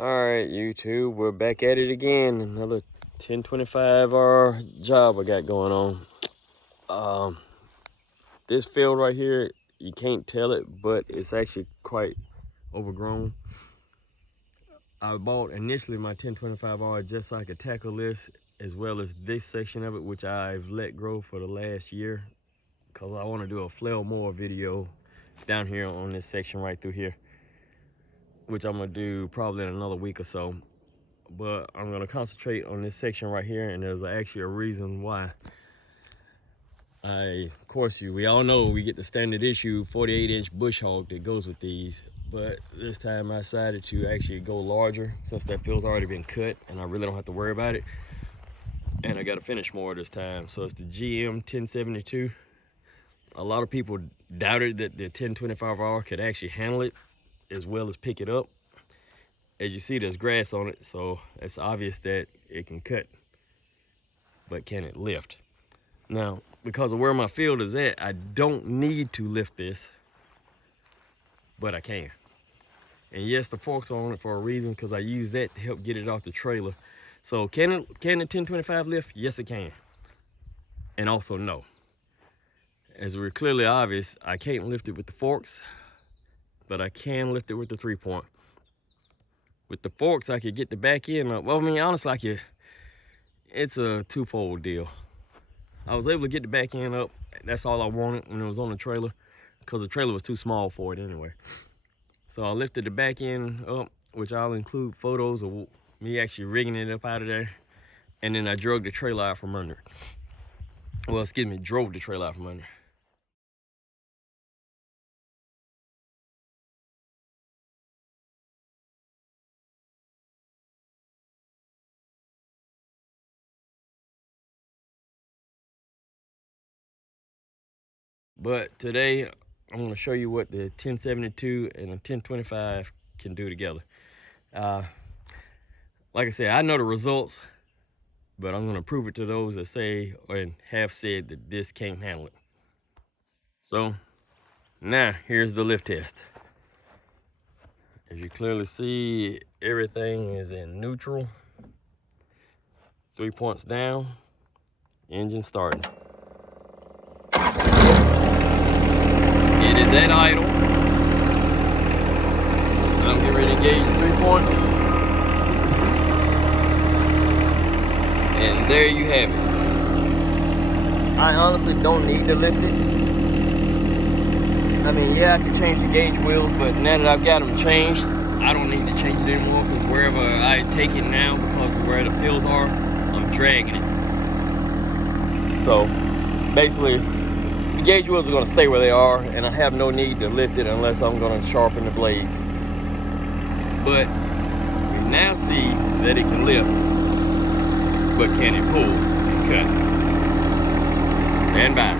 Alright, YouTube, we're back at it again. Another 1025 hour job I got going on. This field right here, you can't tell it, but it's actually quite overgrown. I bought initially my 1025 hour just so I could tackle this, as well as this section of it, which I've let grow for the last year, because I want to do a flail mower video down here on this section right through here, which I'm gonna do probably in another week or so. But I'm gonna concentrate on this section right here, and there's actually a reason why. Of course, we all know we get the standard issue 48-inch bush hog that goes with these, but this time I decided to actually go larger since that field's already been cut and I really don't have to worry about it. And I got a finish mower this time, so it's the GM1072. A lot of people doubted that the 1025R could actually handle it as well as pick it up. As you see, there's grass on it, so it's obvious that it can cut, but can it lift? Now, because of where my field is at, I don't need to lift this, but I can. And yes, the forks are on it for a reason, because I use that to help get it off the trailer. So can the 1025 lift? Yes, it can. And also no. As we're clearly obvious, I can't lift it with the forks, but I can lift it with the 3-point. With the forks, I could get the back end up. Well, I mean, honestly, it's a twofold deal. I was able to get the back end up. That's all I wanted when it was on the trailer, because the trailer was too small for it anyway. So I lifted the back end up, which I'll include photos of me actually rigging it up out of there. And then I drug the trailer out from under it. Well, excuse me, drove the trailer out from under. But today, I'm going to show you what the 1072 and the 1025 can do together. Like I said, I know the results, but I'm going to prove it to those that say and have said that this can't handle it. So now here's the lift test. As you clearly see, everything is in neutral. 3 points down, engine starting. It is at idle. I'm getting ready to engage 3-point. And there you have it. I honestly don't need to lift it. I mean, yeah, I can change the gauge wheels, but now that I've got them changed, I don't need to change it anymore, because wherever I take it now, because of where the fields are, I'm dragging it. So basically, the gauge wheels are going to stay where they are, and I have no need to lift it unless I'm going to sharpen the blades. But we now see that it can lift, but can it pull and cut? Stand by.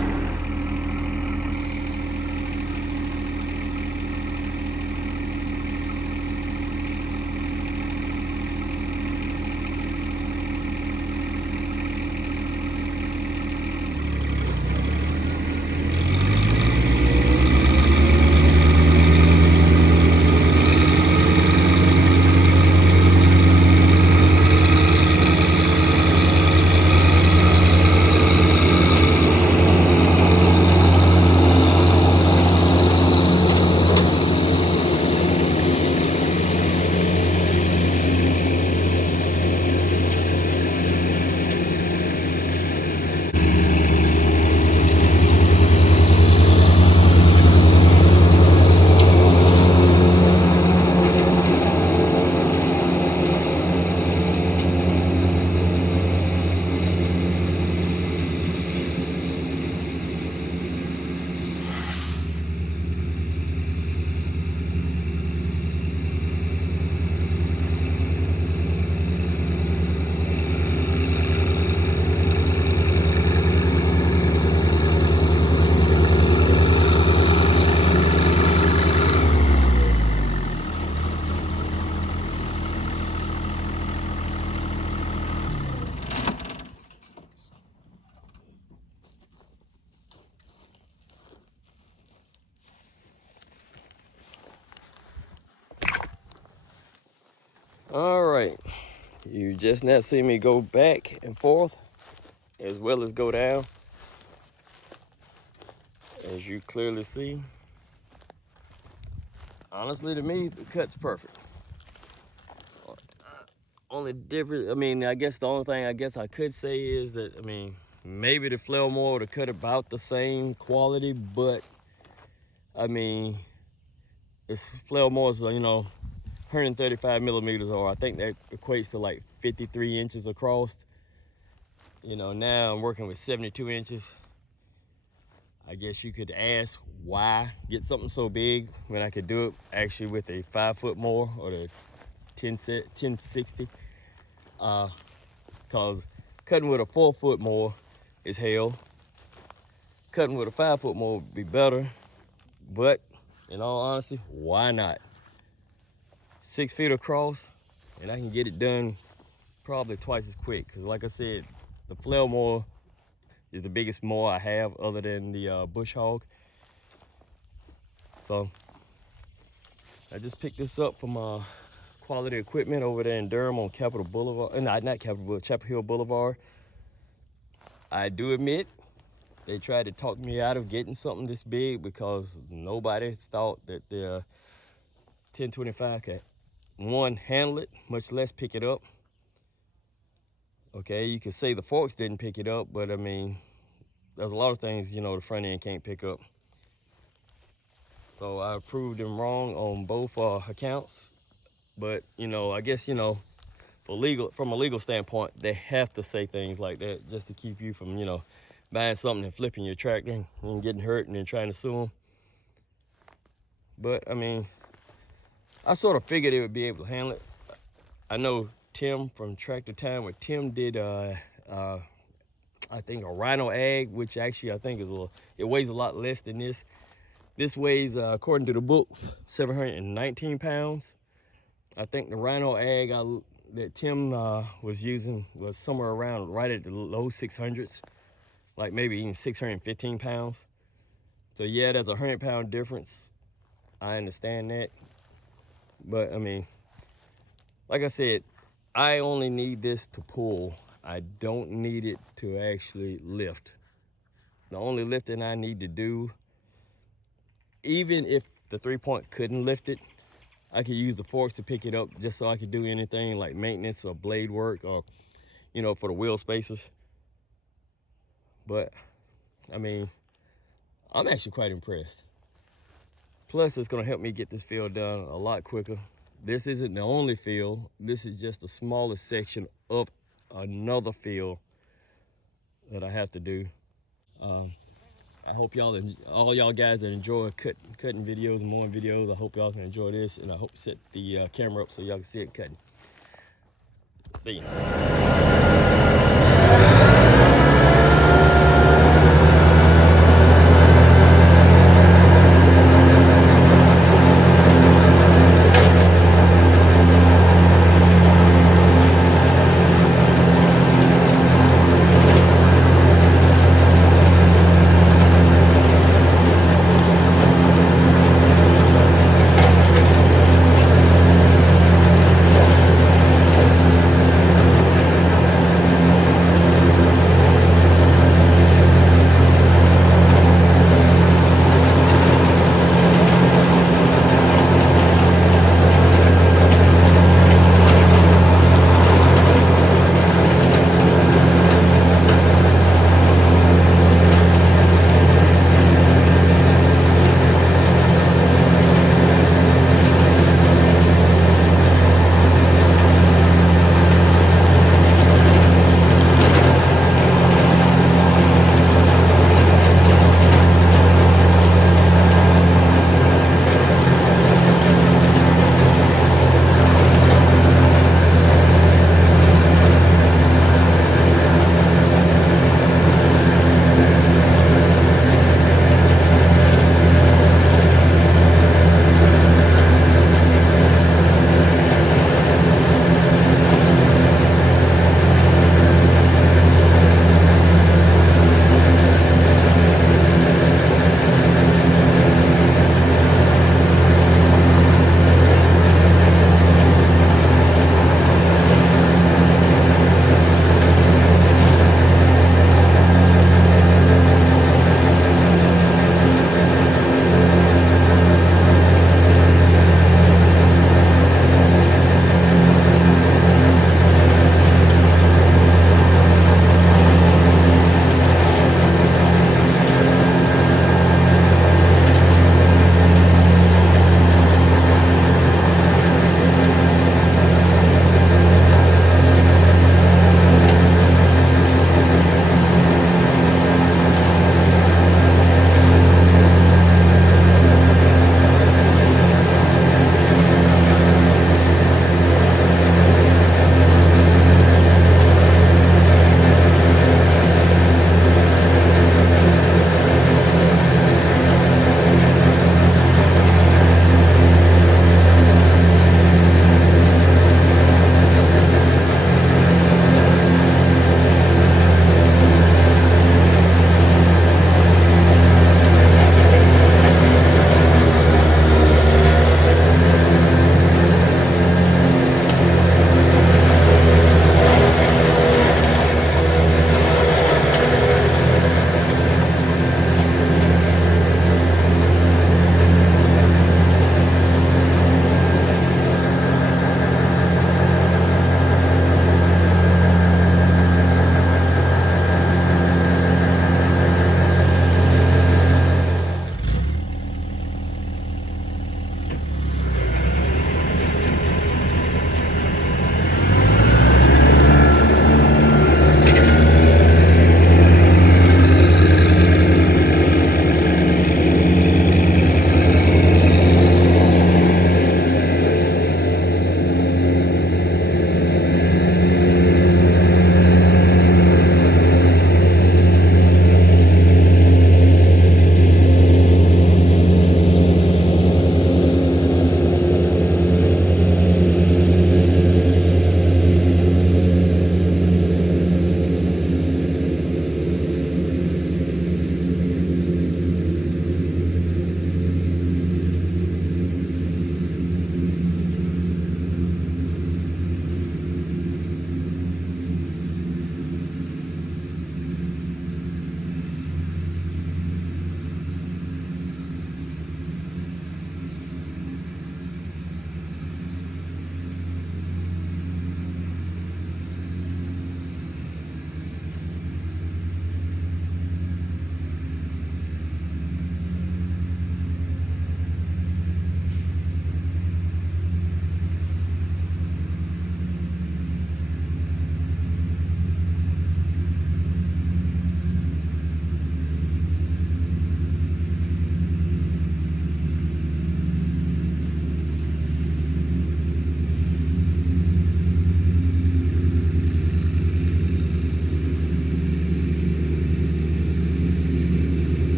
All right, you just now see me go back and forth as well as go down. As you clearly see, honestly to me, the cut's perfect. Only difference, I mean, I guess the only thing I guess I could say is that, I mean, maybe the flail mower would have cut about the same quality, but I mean, this flail mower is, you know, 135 millimeters, or I think that equates to like 53 inches across. You know, now I'm working with 72 inches. I guess you could ask why get something so big when I could do it actually with a 5-foot mower or the 1060. Cause cutting with a 4-foot mower is hell. Cutting with a 5-foot mower would be better, but in all honesty, why not? 6 feet across, and I can get it done probably twice as quick. Cause like I said, the flail mower is the biggest mower I have other than the bush hog. So I just picked this up from Quality Equipment over there in Durham on Capitol Boulevard. Not Capitol Boulevard, Chapel Hill Boulevard. I do admit they tried to talk me out of getting something this big because nobody thought that the 1025 could, one, handle it, much less pick it up. Okay, you could say the forks didn't pick it up, but I mean, there's a lot of things, you know, the front end can't pick up. So I proved them wrong on both accounts. But, you know, I guess, you know, from a legal standpoint, they have to say things like that just to keep you from, you know, buying something and flipping your tractor and getting hurt and then trying to sue them. But, I mean, I sort of figured they would be able to handle it. I know Tim from Tractor Time, where Tim did, I think, a Rhino Ag, which actually I think is it weighs a lot less than this. This weighs, according to the book, 719 pounds. I think the Rhino Ag that Tim was using was somewhere around right at the low 600s, like maybe even 615 pounds. So yeah, there's a 100-pound difference. I understand that. But I mean, like I said, I only need this to pull. I don't need it to actually lift. The only lifting I need to do, even if the 3-point couldn't lift it, I could use the forks to pick it up just so I could do anything like maintenance or blade work or, you know, for the wheel spacers. But, I mean, I'm actually quite impressed. Plus, it's gonna help me get this field done a lot quicker. This isn't the only field. This is just the smallest section of another field that I have to do. I hope all y'all guys that enjoy cutting videos and mowing videos, I hope y'all can enjoy this, and I hope to set the camera up so y'all can see it cutting. See you.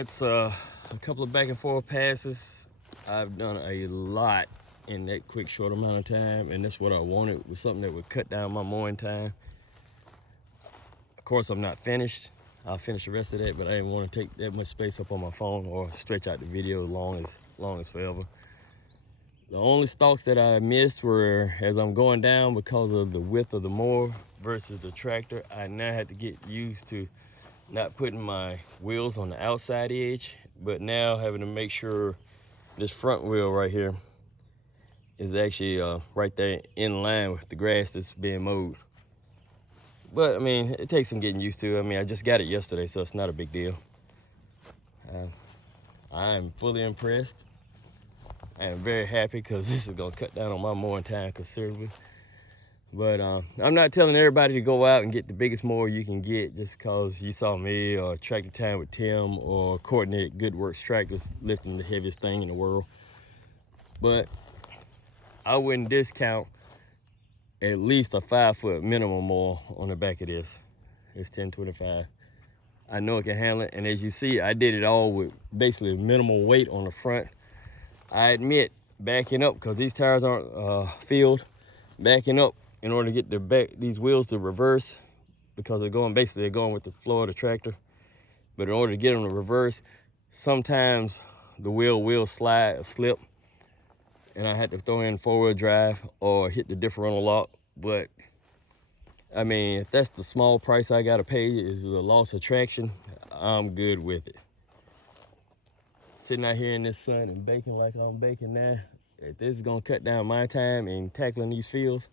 That's a couple of back and forth passes. I've done a lot in that quick short amount of time, and that's what I wanted, was something that would cut down my mowing time. Of course, I'm not finished. I'll finish the rest of that, but I didn't want to take that much space up on my phone or stretch out the video long as forever. The only stalks that I missed were as I'm going down because of the width of the mower versus the tractor. I now had to get used to not putting my wheels on the outside edge, but now having to make sure this front wheel right here is actually right there in line with the grass that's being mowed. But I mean, it takes some getting used to. I mean, I just got it yesterday, so it's not a big deal. I'm fully impressed. I am very happy because this is gonna cut down on my mowing time considerably. But I'm not telling everybody to go out and get the biggest mower you can get just because you saw me or Tractor Time with Tim or Courtney at Good Works Tractors lifting the heaviest thing in the world. But I wouldn't discount at least a 5-foot minimum mower on the back of this. It's 1025. I know it can handle it, and as you see, I did it all with basically minimal weight on the front. I admit, backing up, because these tires aren't filled, backing up in order to get these wheels to reverse, because they're going with the flow of the tractor. But in order to get them to reverse, sometimes the wheel will slide or slip, and I had to throw in 4-wheel drive or hit the differential lock. But I mean, if that's the small price I gotta pay is the loss of traction, I'm good with it. Sitting out here in this sun and baking like I'm baking now, if this is gonna cut down my time in tackling these fields,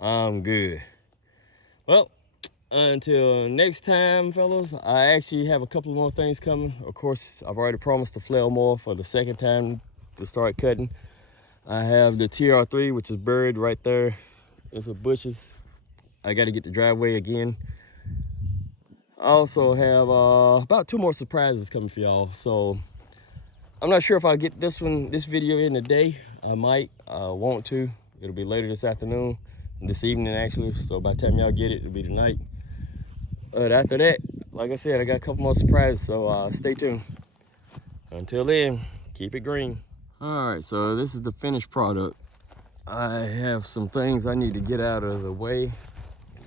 I'm good. Well, until next time, fellas, I actually have a couple more things coming. Of course, I've already promised to flail more for the second time to start cutting. I have the TR3, which is buried right there. There's some bushes. I got to get the driveway again. I also have about 2 more surprises coming for y'all. So I'm not sure if I'll get this video in today. I might, want to. It'll be later this afternoon, this evening actually. So by the time y'all get it, it'll be tonight. But after that, like I said, I got a couple more surprises. So stay tuned. Until then, keep it green. All right, so this is the finished product. I have some things I need to get out of the way.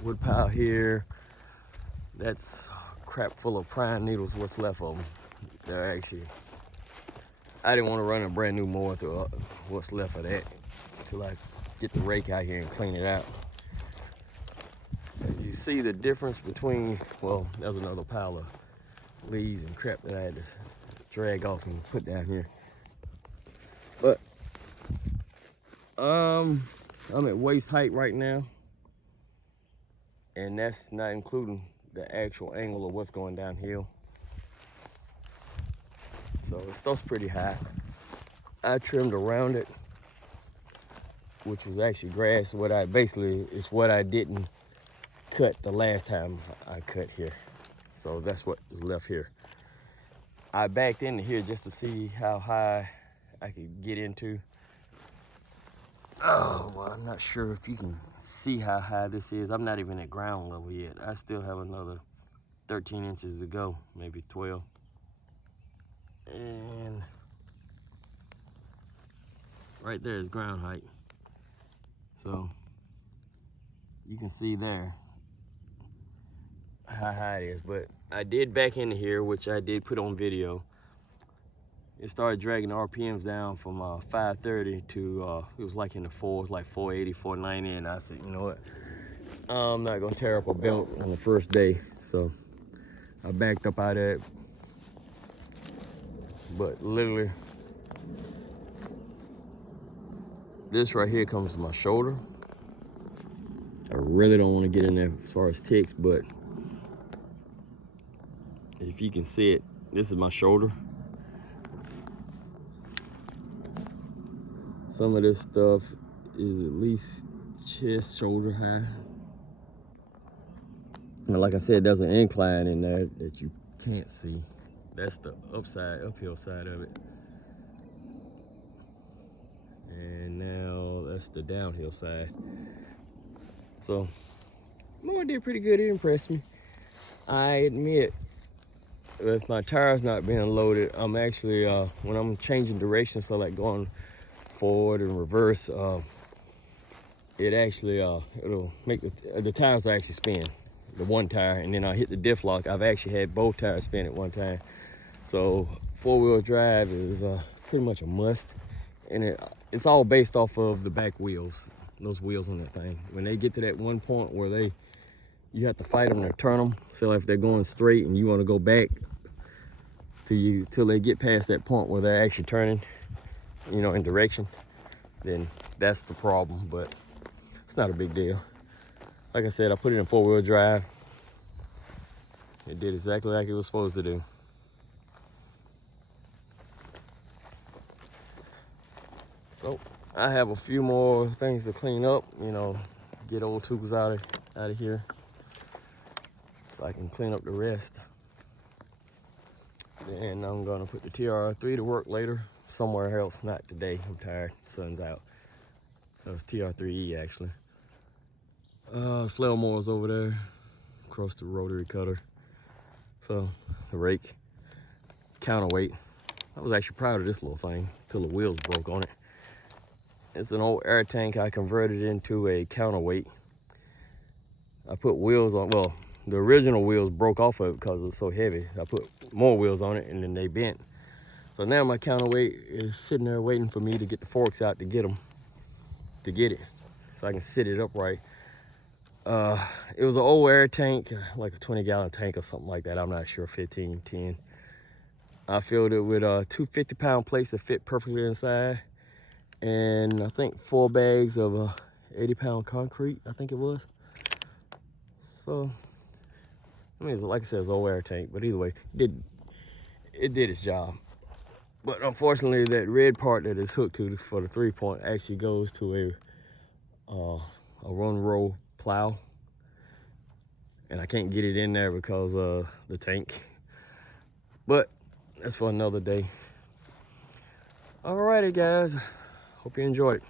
Wood pile here. That's crap full of pine needles, what's left of them. They're actually, I didn't want to run a brand new mower through what's left of that until I get the rake out here and clean it out. You see the difference between, well, there's another pile of leaves and crap that I had to drag off and put down here. But I'm at waist height right now, and that's not including the actual angle of what's going downhill. So it starts pretty high. I trimmed around it, which was actually grass. What I didn't cut the last time I cut here. So that's what was left here. I backed into here just to see how high I could get into. Oh, well, I'm not sure if you can see how high this is. I'm not even at ground level yet. I still have another 13 inches to go, maybe 12. And right there is ground height. So you can see there how high it is. But I did back into here, which I did put on video. It started dragging the RPMs down from 530 to, it was like in the 4s, like 480, 490. And I said, you know what? I'm not gonna tear up a belt on the first day. So I backed up out of it. But literally, this right here comes to my shoulder. I really don't want to get in there as far as ticks, but if you can see it, this is my shoulder. Some of this stuff is at least chest, shoulder high. And like I said, there's an incline in there that you can't see. That's the uphill side of it. And now that's the downhill side. So, mower did pretty good. It impressed me. I admit, if my tire's not being loaded, I'm actually, when I'm changing direction, so like going forward and reverse, it actually, it'll make the tires will actually spin, the one tire, and then I hit the diff lock. I've actually had both tires spin at one time. So 4-wheel drive is pretty much a must. And it's all based off of the back wheels, those wheels on that thing. When they get to that one point where you have to fight them to turn them. So if they're going straight and you want to go back till they get past that point where they're actually turning, you know, in direction, then that's the problem. But it's not a big deal. Like I said, I put it in 4-wheel drive. It did exactly like it was supposed to do. So I have a few more things to clean up, you know, get old tubes out of here so I can clean up the rest. Then I'm gonna put the TR3 to work later, somewhere else, not today. I'm tired, sun's out. That was TR3E actually. Flail mower's over there, across the rotary cutter. So the Rake Counterweight. I was actually proud of this little thing till the wheels broke on it. It's an old air tank I converted into a counterweight. I put wheels on, well, the original wheels broke off of it because it was so heavy. I put more wheels on it and then they bent. So now my counterweight is sitting there waiting for me to get the forks out to get it, so I can sit it upright. It was an old air tank, like a 20-gallon tank or something like that. I'm not sure, 15, 10. I filled it with 2 50-pound plates that fit perfectly inside. And I think 4 bags of 80-pound concrete, I think it was. So, I mean, like I said, it's an old air tank, but either way, it did its job. But unfortunately, that red part that it's hooked to for the 3-point actually goes to a run-row plow. And I can't get it in there because of the tank. But that's for another day. Alrighty, guys. Hope you enjoyed it.